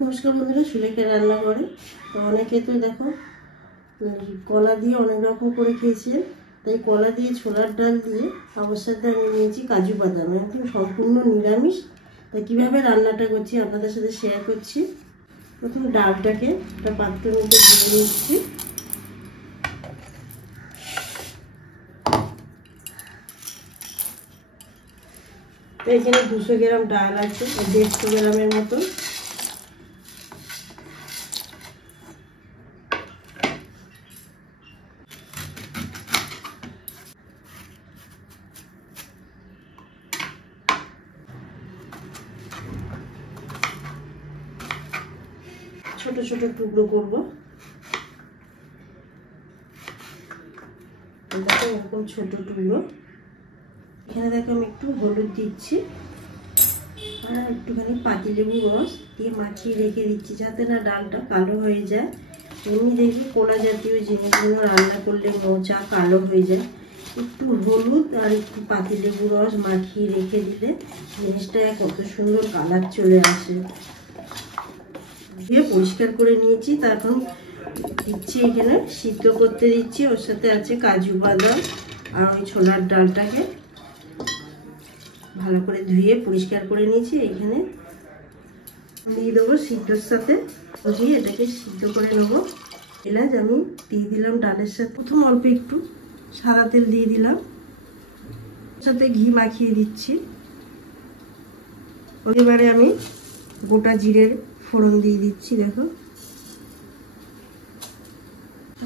নমস্কার বন্ধুরা, সুলেখা রান্না করে। তো অনেকে তো দেখো কলা দিয়ে অনেক রকম করে খেয়েছেন, তাই কলা দিয়ে ছোলার ডাল দিয়ে আমার সাথে আমি নিয়েছি কাজু বাদাম, একদম সম্পূর্ণ নিরামিষ। তাই কীভাবে রান্নাটা করছি আপনাদের সাথে শেয়ার করছি। প্রথমে ডালটাকে একটা পাত্রের মধ্যে দিয়ে নিচ্ছি। তো এখানে 200 গ্রাম ডাল আছে, 150 গ্রামের মতো। ছোট ছোট টুকরো করব, দেখো এরকম ছোট টুকরো। এখানে দেখো আমি একটু হলুদ দিচ্ছি আর একটুখানি পাতিলেবু রস দিয়ে মাখিয়ে রেখে দিচ্ছি, যাতে না ডালটা কালো হয়ে যায়। এমনি দেখবি কোলা জাতীয় জিনিসগুলো রান্না করলে মোচা কালো হয়ে যায়। একটু হলুদ আর একটু পাতিলেবু রস মাখিয়ে রেখে দিলে জিনিসটা কত সুন্দর কালার চলে আসে। দিয়ে পরিষ্কার করে নিয়েছি, তারপর দিচ্ছি এখানে সিদ্ধ করতে দিচ্ছি। ওর সাথে আছে কাজু বাদাম আর ওই ছোলার ডালটাকে ভালো করে ধুয়ে পরিষ্কার করে নিয়েছি। এখানে দিয়ে দেবো সিদ্ধর সাথে, বসিয়ে এটাকে সিদ্ধ করে নেবো। এলাচ আমি দিয়ে দিলাম ডালের সাথে। প্রথম অল্প একটু সাদা তেল দিয়ে দিলাম, সাথে ঘি মাখিয়ে দিচ্ছি। এবারে আমি গোটা জিরের ফোড়ন দিয়ে দিচ্ছি। দেখো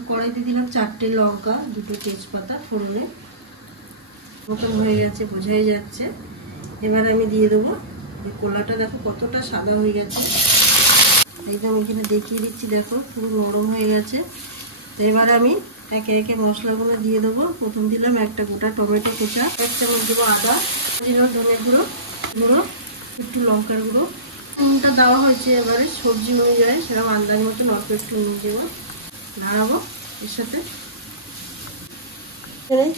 কড়াইতে দিলাম 4টে লঙ্কা, 2টো তেজপাতা ফোড়নে মতন হয়ে গেছে, বোঝাই যাচ্ছে। এবার আমি দিয়ে দেবো কোলাটা, দেখো কতটা সাদা হয়ে গেছে, একদম এখানে দেখিয়ে দিচ্ছি। দেখো পুরো নরম হয়ে গেছে। এবার আমি একে একে মশলাগুলো দিয়ে দেবো। প্রথম দিলাম একটা গোটা টমেটো কুচা, 1 চামচ দেবো আদা, দিলাম ধনে গুঁড়ো, একটু লঙ্কার গুঁড়ো। নুনটা দেওয়া হয়েছে, এবারে সবজি অনুযায়ী সেরকম আন্দাজ মতো অল্প একটু নুন দেবো, নাড়াবো। এর সাথে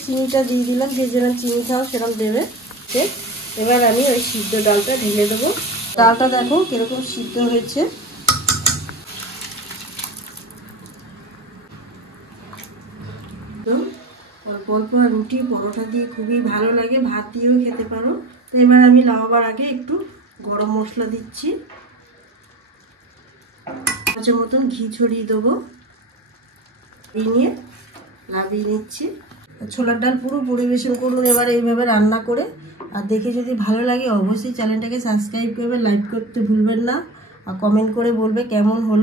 চিনিটা দিয়ে দিলাম, যে যেরকম চিনি খাও সেরকম দেবে। এবার আমি ওই সিদ্ধ ডালটা ঢেলে দেবো। ডালটা দেখো কিরকম সিদ্ধ হয়েছে। অল্প অল্প রুটি পরোটা দিয়ে খুবই ভালো লাগে, ভাত দিয়েও খেতে পারো। তো এবার আমি নামাবার আগে একটু গরম মশলা দিচ্ছি, 5 মতন ঘি ছড়িয়ে দেবো, এই নিয়ে নামিয়ে নিচ্ছি। ছোলার ডাল পুরো পরিবেশন করুন এবার এইভাবে রান্না করে। আর দেখে যদি ভালো লাগে অবশ্যই চ্যানেলটাকে সাবস্ক্রাইব করবে, লাইক করতে ভুলবেন না, আর কমেন্ট করে বলবে কেমন হলো।